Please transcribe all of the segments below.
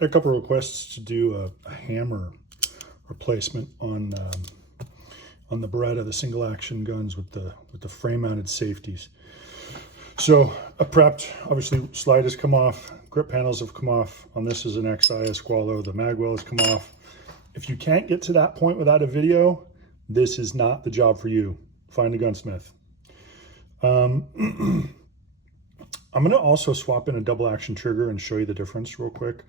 Had a couple of requests to do a hammer replacement on the Beretta, the single action guns with the frame mounted safeties. So I prepped, obviously slide has come off, grip panels have come off. On this is an Xi, a Squalo, the magwell has come off. If you can't get to that point without a video, this is not the job for you. Find a gunsmith. I'm gonna also swap in a double action trigger and show you the difference real quick.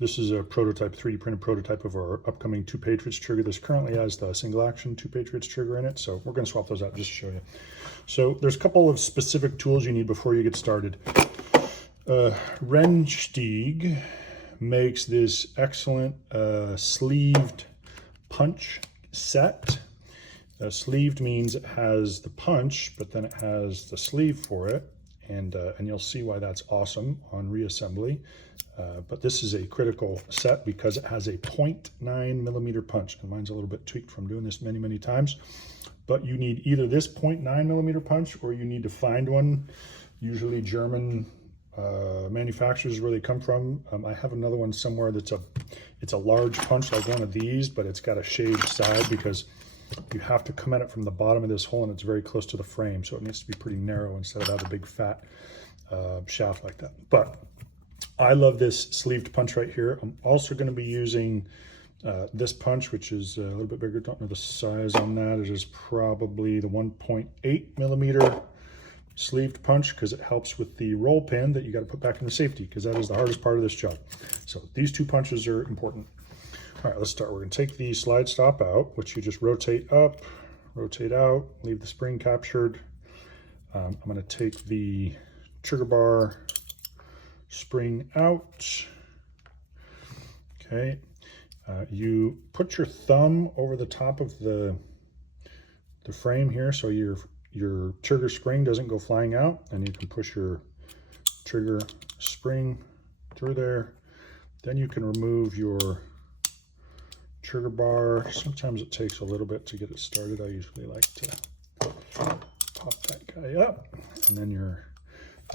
This is a prototype, 3D printed prototype of our upcoming 2 Patriots trigger. This currently has the single action 2 Patriots trigger in it, so we're gonna swap those out just to show you. So there's a couple of specific tools you need before you get started. Reinstalling makes this excellent sleeved punch set. Sleeved means it has the punch, but then it has the sleeve for it. And you'll see why that's awesome on Reassembly. But this is a critical set because it has a 0.9 millimeter punch. And mine's a little bit tweaked from doing this many, many times. But you need either this 0.9 millimeter punch or you need to find one. Usually German manufacturers where they come from. I have another one somewhere it's a large punch like one of these, but it's got a shaved side because you have to come at it from the bottom of this hole and it's very close to the frame. So it needs to be pretty narrow instead of have a big fat shaft like that. But I love this sleeved punch right here. I'm also going to be using this punch, which is a little bit bigger. Don't know the size on that. It is probably the 1.8 millimeter sleeved punch because it helps with the roll pin that you got to put back in the safety because that is the hardest part of this job. So these 2 punches are important. All right, let's start. We're going to take the slide stop out, which you just rotate up, rotate out, leave the spring captured. I'm going to take the trigger bar spring out. Okay. You put your thumb over the top of the frame here so your trigger spring doesn't go flying out, and you can push your trigger spring through there. Then you can remove your trigger bar. Sometimes it takes a little bit to get it started. I usually like to pop that guy up, and then your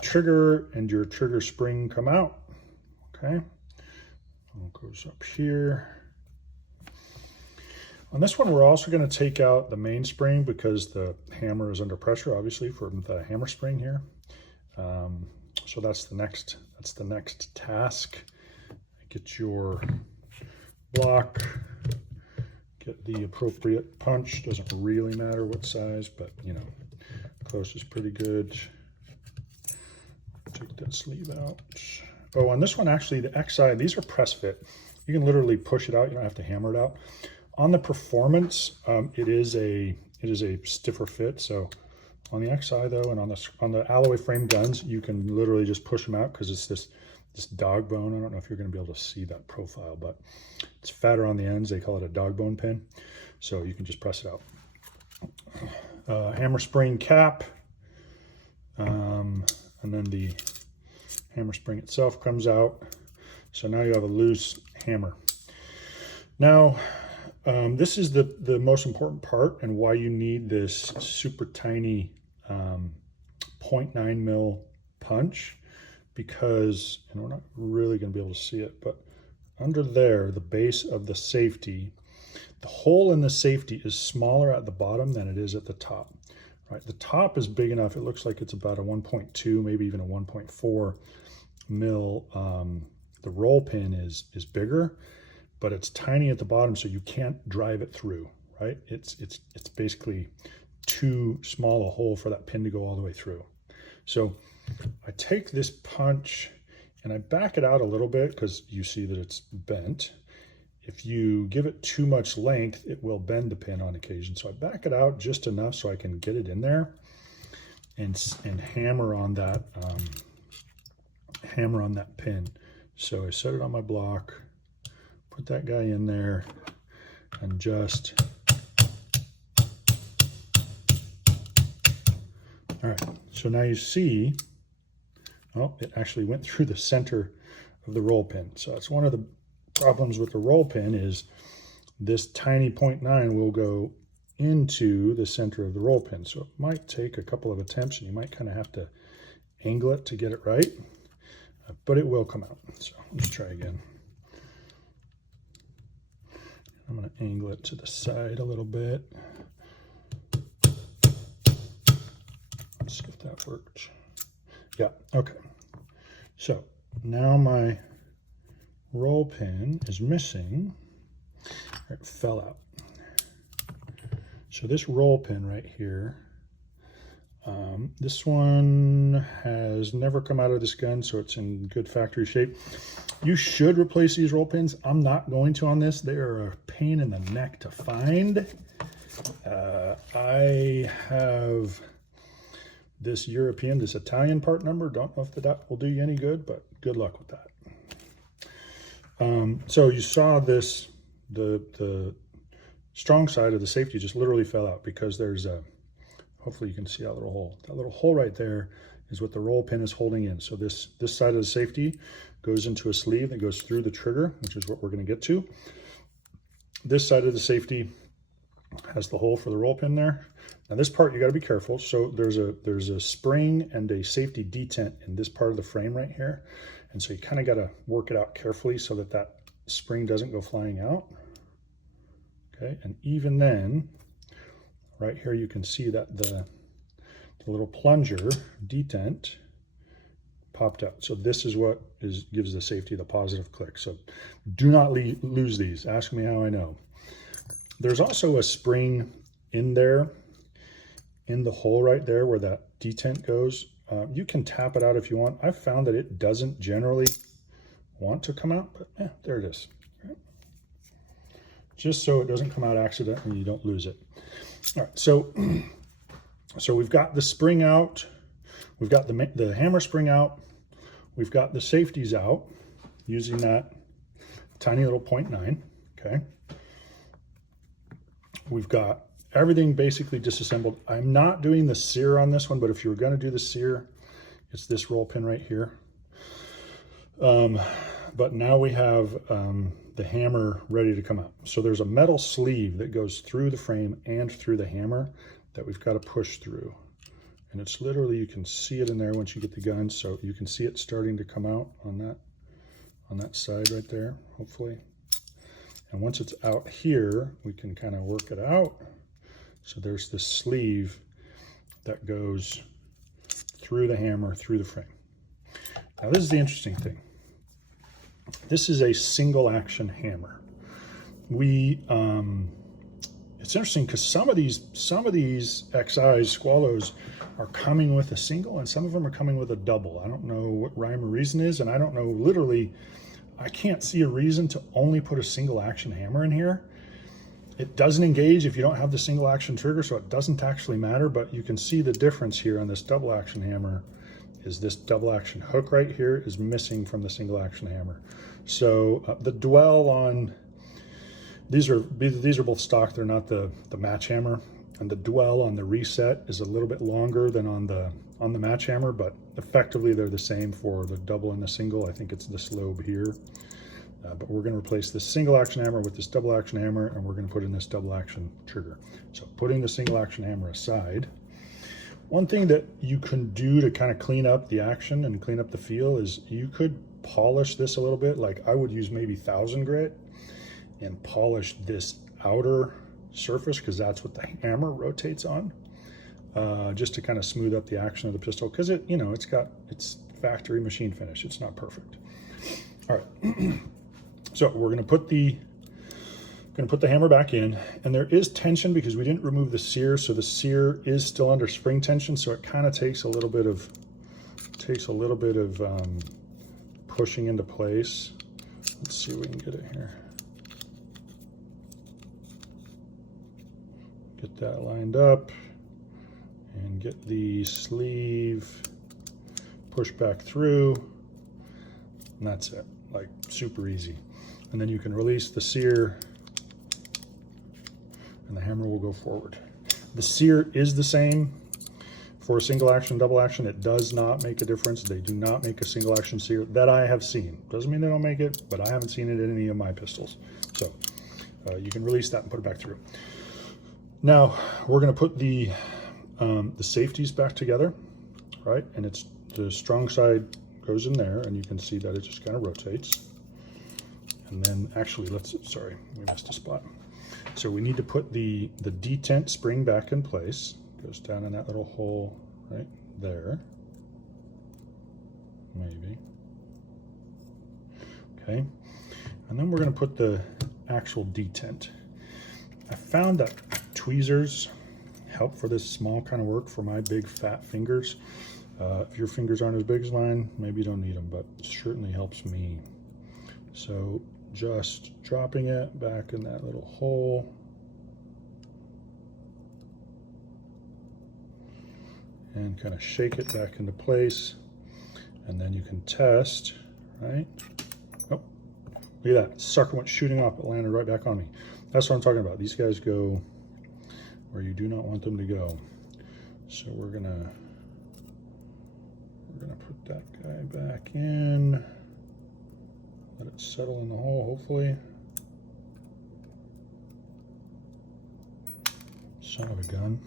trigger and your trigger spring come out. Okay, it goes up here. On this one, we're also going to take out the main-spring because the hammer is under pressure, obviously, for the hammer spring here. So that's the next task. Get your block, get the appropriate punch. Doesn't really matter what size, but you know, close is pretty good. Take that sleeve out. Oh, on this one, actually, the Xi, these are press fit. You can literally push it out. You don't have to hammer it out. On the performance, it is a stiffer fit. So on the Xi though, and on the alloy frame guns, you can literally just push them out because it's this dog bone. I don't know if you're going to be able to see that profile, but it's fatter on the ends. They call it a dog bone pin. So you can just press it out. Hammer spring cap, and then the hammer spring itself comes out. So now you have a loose hammer. Now, this is the most important part and why you need this super tiny 0.9 mil punch, because, and we're not really going to be able to see it, but under there, the base of the safety, the hole in the safety is smaller at the bottom than it is at the top. Right, the top is big enough. It looks like it's about a 1.2, maybe even a 1.4 mil. The roll pin is bigger, but it's tiny at the bottom, so you can't drive it through, right? It's basically too small a hole for that pin to go all the way through. So I take this punch and I back it out a little bit because you see that it's bent. If you give it too much length, it will bend the pin on occasion. So I back it out just enough so I can get it in there and hammer on that pin. So I set it on my block, put that guy in there, and just, all right. So now you see, oh, it actually went through the center of the roll pin. So that's one of the problems with the roll pin, is this tiny 0.9 will go into the center of the roll pin. So it might take a couple of attempts and you might kind of have to angle it to get it right, but it will come out. So let's try again. I'm going to angle it to the side a little bit. Let's see if that worked. Yeah, okay. So now my roll pin is missing. It fell out. So this roll pin right here, this one has never come out of this gun, so it's in good factory shape. You should replace these roll pins. I'm not going to on this. They are a pain in the neck to find. I have this European, this Italian part number. Don't know if that will do you any good, but good luck with that. So you saw this, the strong side of the safety just literally fell out because there's a, hopefully you can see that little hole. That little hole right there is what the roll pin is holding in. So this side of the safety goes into a sleeve that goes through the trigger, which is what we're going to get to. This side of the safety has the hole for the roll pin there. Now this part you got to be careful. So there's a spring and a safety detent in this part of the frame right here, and so you kind of got to work it out carefully so that that spring doesn't go flying out. Okay, and even then, right here you can see that the little plunger detent popped out. So this is what gives the safety the positive click. So do not lose these. Ask me how I know. There's also a spring in there, in the hole right there where that detent goes. You can tap it out if you want. I've found that it doesn't generally want to come out, but there it is. Right. Just so it doesn't come out accidentally, you don't lose it. All right, so we've got the spring out, we've got the hammer spring out, we've got the safeties out using that tiny little 0.9, okay? We've got everything basically disassembled. I'm not doing the sear on this one, but if you were gonna do the sear, it's this roll pin right here. But now we have the hammer ready to come out. So there's a metal sleeve that goes through the frame and through the hammer that we've got to push through. And it's literally, you can see it in there once you get the gun. So you can see it starting to come out on that side right there, hopefully. And once it's out here, we can kind of work it out. So there's this sleeve that goes through the hammer, through the frame. Now this is the interesting thing. This is a single action hammer. It's interesting because some of these XIs, Squalos, are coming with a single and some of them are coming with a double. I don't know what rhyme or reason is, and I don't know, literally, I can't see a reason to only put a single action hammer in here. It doesn't engage if you don't have the single action trigger, so it doesn't actually matter, but you can see the difference here on this double action hammer is this double action hook right here is missing from the single action hammer. So the dwell on, these are both stock, they're not the match hammer, and the dwell on the reset is a little bit longer than on the match hammer, but effectively they're the same for the double and the single. I think it's this lobe here. But we're going to replace this single action hammer with this double action hammer, and we're going to put in this double action trigger. So putting the single action hammer aside, one thing that you can do to kind of clean up the action and clean up the feel is you could polish this a little bit. Like I would use maybe 1000 grit and polish this outer surface because that's what the hammer rotates on, just to kind of smooth up the action of the pistol because it, you know, it's factory machine finish. It's not perfect. All right. So we're going to put the hammer back in, and there is tension because we didn't remove the sear, so the sear is still under spring tension, so it kind of takes a little bit of pushing into place. Let's see if we can get it here. Get that lined up and get the sleeve pushed back through, and that's it. Like super easy. And then you can release the sear and the hammer will go forward. The sear is the same for single action, double action. It does not make a difference. They do not make a single action sear that I have seen. Doesn't mean they don't make it, but I haven't seen it in any of my pistols. So you can release that and put it back through. Now we're going to put the safeties back together, right? And it's the strong side goes in there, and you can see that it just kind of rotates. And then actually, sorry, we missed a spot. So we need to put the detent spring back in place. Goes down in that little hole right there. Maybe. Okay. And then we're going to put the actual detent. I found that tweezers help for this small kind of work for my big fat fingers. If your fingers aren't as big as mine, maybe you don't need them, but it certainly helps me. So just dropping it back in that little hole. And kind of shake it back into place. And then you can test, right? Oh, look at that. Sucker went shooting off. It landed right back on me. That's what I'm talking about. These guys go where you do not want them to go. So we're gonna put that guy back in. Let it settle in the hole, hopefully. Son of a gun.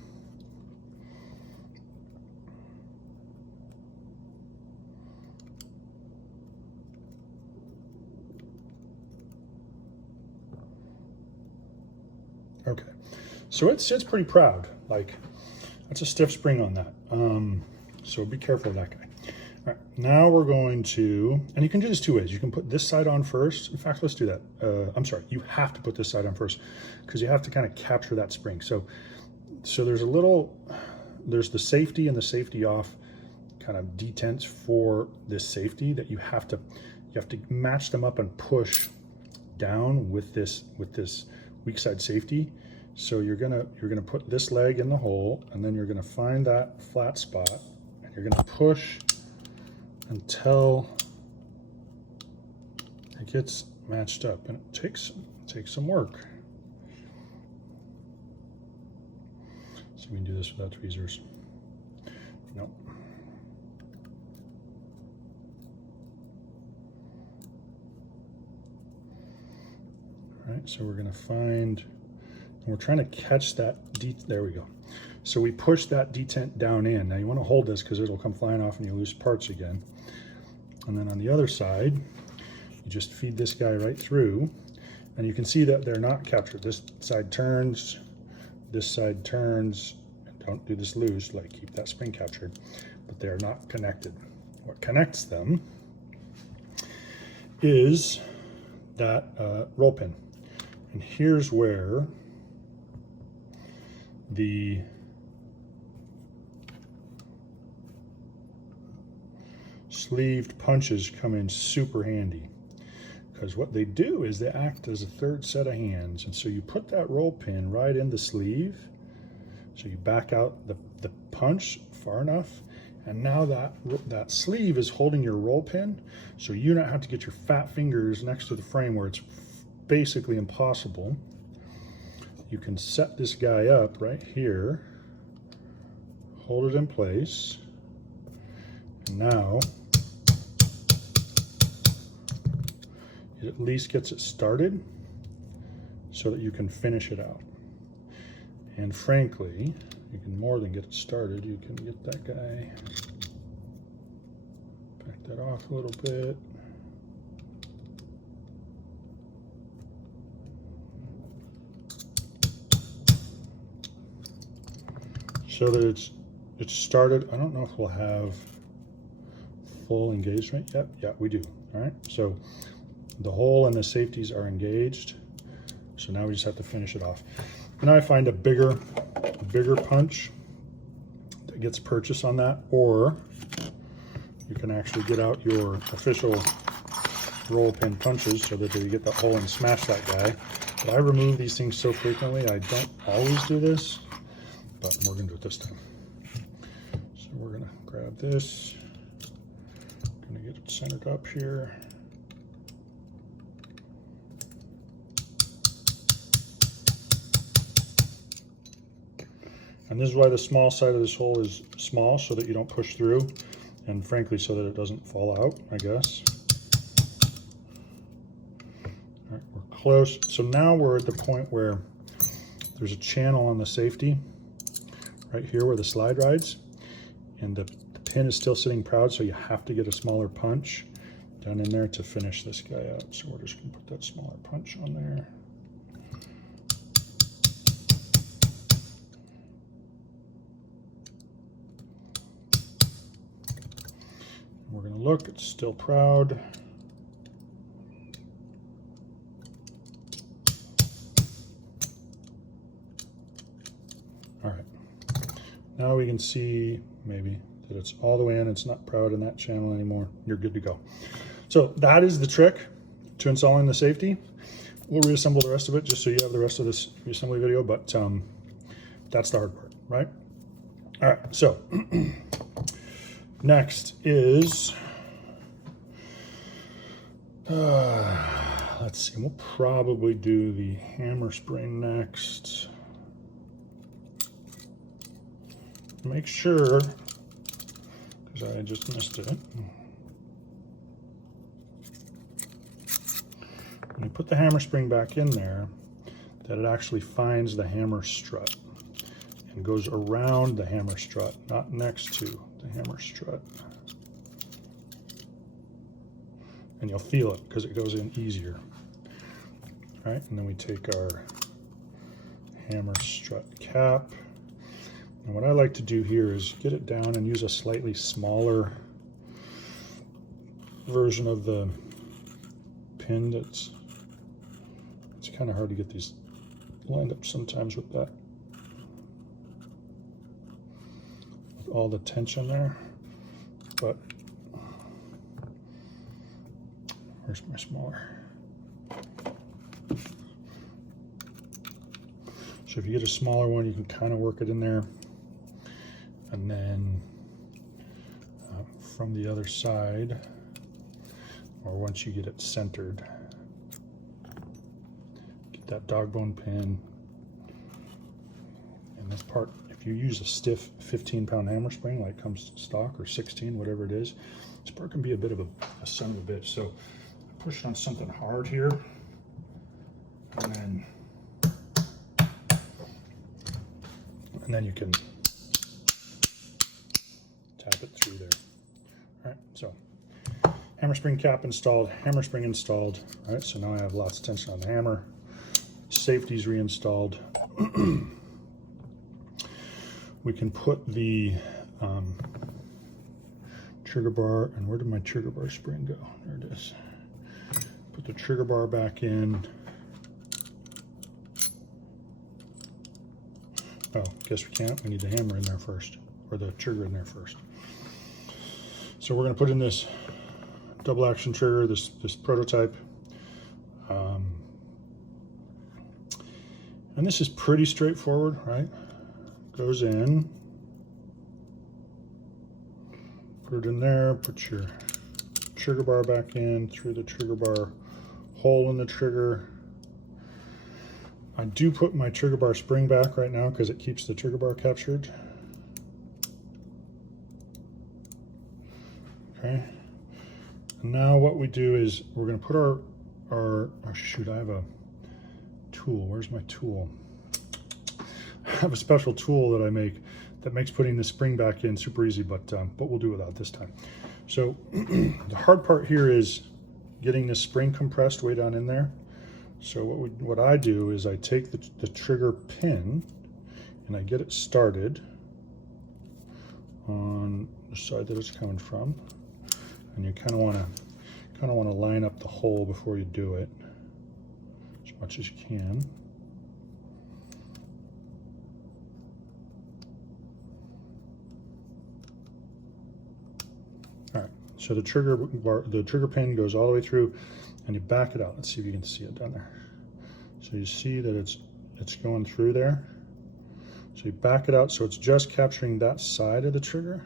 Okay, so it's pretty proud. Like, that's a stiff spring on that. So be careful of that guy. All right, now we're going to, and you can do this two ways. You can put this side on first. In fact, let's do that. I'm sorry, you have to put this side on first because you have to kind of capture that spring. So there's the safety and the safety off kind of detents for this safety that you have to match them up and push down with this weak side safety. So you're gonna put this leg in the hole, and then you're gonna find that flat spot, and you're gonna push until it gets matched up, and it takes some work. So we can do this without tweezers. Nope. All right, so we're gonna find, and we're trying to catch that, there we go. So we push that detent down in. Now you wanna hold this because it'll come flying off and you lose parts again. And then on the other side, you just feed this guy right through, and you can see that they're not captured. This side turns, and don't do this loose, like keep that spring captured, but they are not connected. What connects them is that roll pin. And here's where the sleeved punches come in super handy, because what they do is they act as a third set of hands. And so you put that roll pin right in the sleeve, so you back out the punch far enough, and now that sleeve is holding your roll pin, so you don't have to get your fat fingers next to the frame where it's basically impossible. You can set this guy up right here, hold it in place, and now it at least gets it started so that you can finish it out. And frankly, you can more than get it started. You can get that guy, back that off a little bit. So that it's started. I don't know if we'll have full engagement yet. Yeah, we do. All right, so the hole and the safeties are engaged. So now we just have to finish it off. And now I find a bigger punch that gets purchased on that, or you can actually get out your official roll pin punches so that you get that hole and smash that guy. But I remove these things so frequently, I don't always do this, but we're gonna do it this time. So we're gonna grab this, gonna get it centered up here. And this is why the small side of this hole is small, so that you don't push through, and frankly, so that it doesn't fall out, I guess. All right, we're close. So now we're at the point where there's a channel on the safety, right here where the slide rides, and the pin is still sitting proud, so you have to get a smaller punch down in there to finish this guy out. So we're just gonna put that smaller punch on there. we're going to look, it's still proud. All right, now we can see maybe that it's all the way in, it's not proud in that channel anymore. You're good to go. So that is the trick to installing the safety. We'll reassemble the rest of it just so you have the rest of this reassembly video, but that's the hard part, right? All right, so next is, let's see, we'll probably do the hammer spring next. Make sure, because I just missed it. When you put the hammer spring back in there, that it actually finds the hammer strut and goes around the hammer strut, not next to the hammer strut. And you'll feel it because it goes in easier. All right, and then we take our hammer strut cap. And what I like to do here is get it down and use a slightly smaller version of the pin. It's kind of hard to get these lined up sometimes with that, with all the tension there. But where's my smaller? So if you get a smaller one, you can kind of work it in there. And then from the other side, or once you get it centered, get that dog bone pin. And this part, if you use a stiff 15-pound hammer spring like comes stock, or 16, whatever it is, this part can be a bit of a son of a bitch. So I push on something hard here, and then you can tap it through there. All right, so hammer spring cap installed, hammer spring installed. All right, so now I have lots of tension on the hammer. Safety's reinstalled. We can put the trigger bar, and where did my trigger bar spring go? There it is. Put the trigger bar back in. Oh, guess we can't. We need the hammer in there first, or the trigger in there first. So we're going to put in this double action trigger, this prototype. And this is pretty straightforward, right? Goes in, put it in there, put your trigger bar back in through the trigger bar hole in the trigger. I do put my trigger bar spring back right now because it keeps the trigger bar captured. Okay. And now what we do is we're going to put our oh shoot, I have a tool. Where's my tool? I have a special tool that I make that makes putting the spring back in super easy, but we'll do it without this time. So the hard part here is getting this spring compressed way down in there. So what I do is I take the trigger pin and I get it started on the side that it's coming from, and you kind of want to line up the hole before you do it as much as you can. All right, so the trigger pin goes all the way through, and you back it out. Let's see if you can see it down there. So you see that it's going through there. So you back it out so it's just capturing that side of the trigger.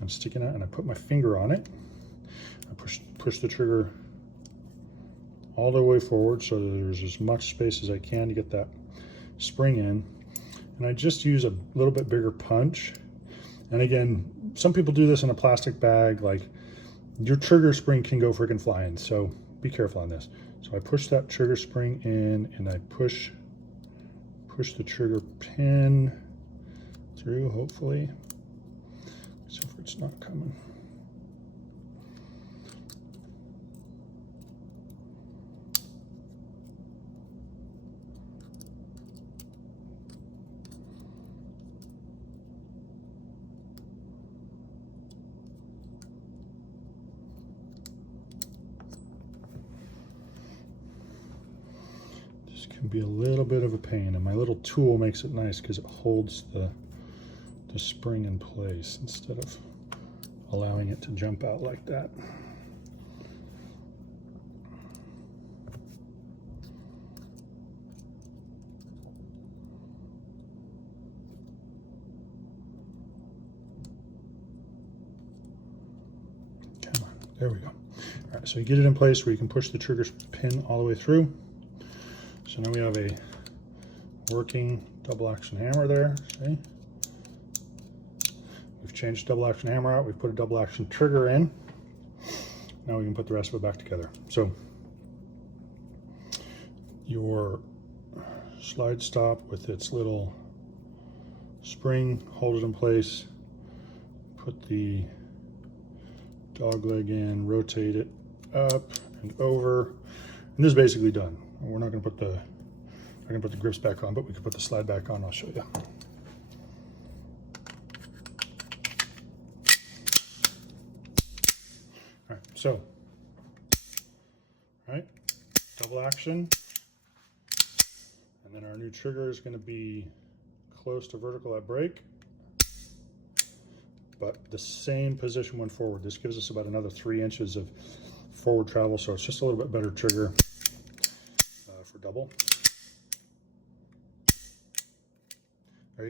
I'm sticking it, and I put my finger on it. I push the trigger all the way forward so that there's as much space as I can to get that spring in. And I just use a little bit bigger punch. And again, some people do this in a plastic bag. Like, your trigger spring can go freaking flying, so be careful on this. So I push that trigger spring in, and I push the trigger pin through, hopefully. So if it's not coming. can be a little bit of a pain, and my little tool makes it nice because it holds the spring in place instead of allowing it to jump out like that. Come on, there we go. All right, so you get it in place where you can push the trigger pin all the way through. So now we have a working double action hammer there, see? We've changed double action hammer out, we've put a double action trigger in. Now we can put the rest of it back together. So your slide stop with its little spring, hold it in place, put the dog leg in, rotate it up and over, and this is basically done. We're not going to put the grips back on, but we can put the slide back on. I'll show you. All right, so, double action, and then our new trigger is going to be close to vertical at brake, but the same position when forward. This gives us about another 3 inches of forward travel, so it's just a little bit better trigger for double.